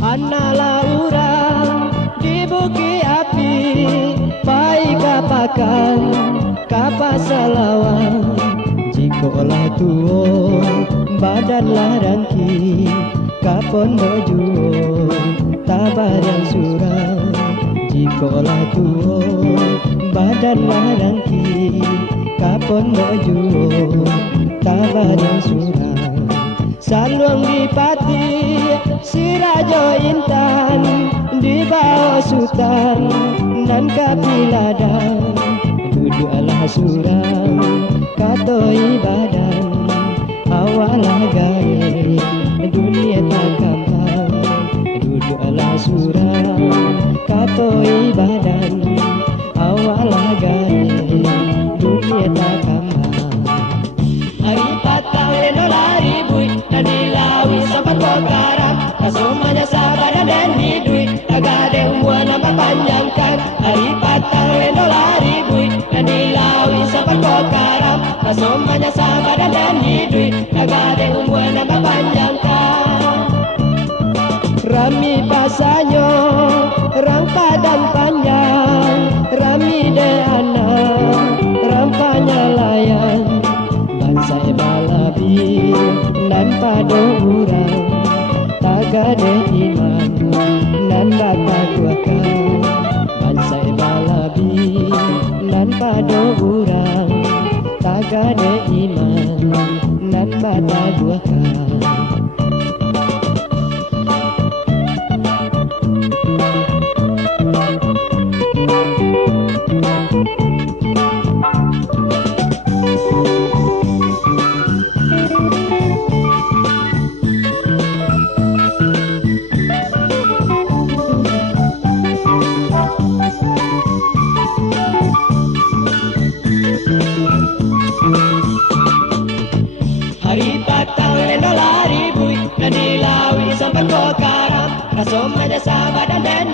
Analah urang di bukit api, pai kapakan kapasalawan. Jikolah tuo badanlah rangki, kapon bejuo tabar yang surang. Jikolah tuo badanlah rangki, kapon bejuo tabar yang surang. Saluang di pati si Rajo Intan, di bawah sultan nan kapiladan. Duduklah surang katoi badan, awalah gae dunia tak gampang. Duduklah surang katoi badan, awalah gae dunia tak gampang. Hari patang lenolari bui dan dilawi sampai kokaram, kasumanya sabar dan hidui agade umur nama panjangkan. Hari patang lenolari bui dan dilawi sampai kokaram, kasumanya sabar dan hidui agade umur nama panjangkan. Rami pasanyo rangka dan panjang, rami de anak rampanya layan. Bansai balabi nan pado urang, tagade iman nan bata kuakan. Bansai balabi nan pado urang, tagade iman nan bata kuakan. Hari patang lenolari bui dan dilawi sampai kokaram, kasumanya sabar dan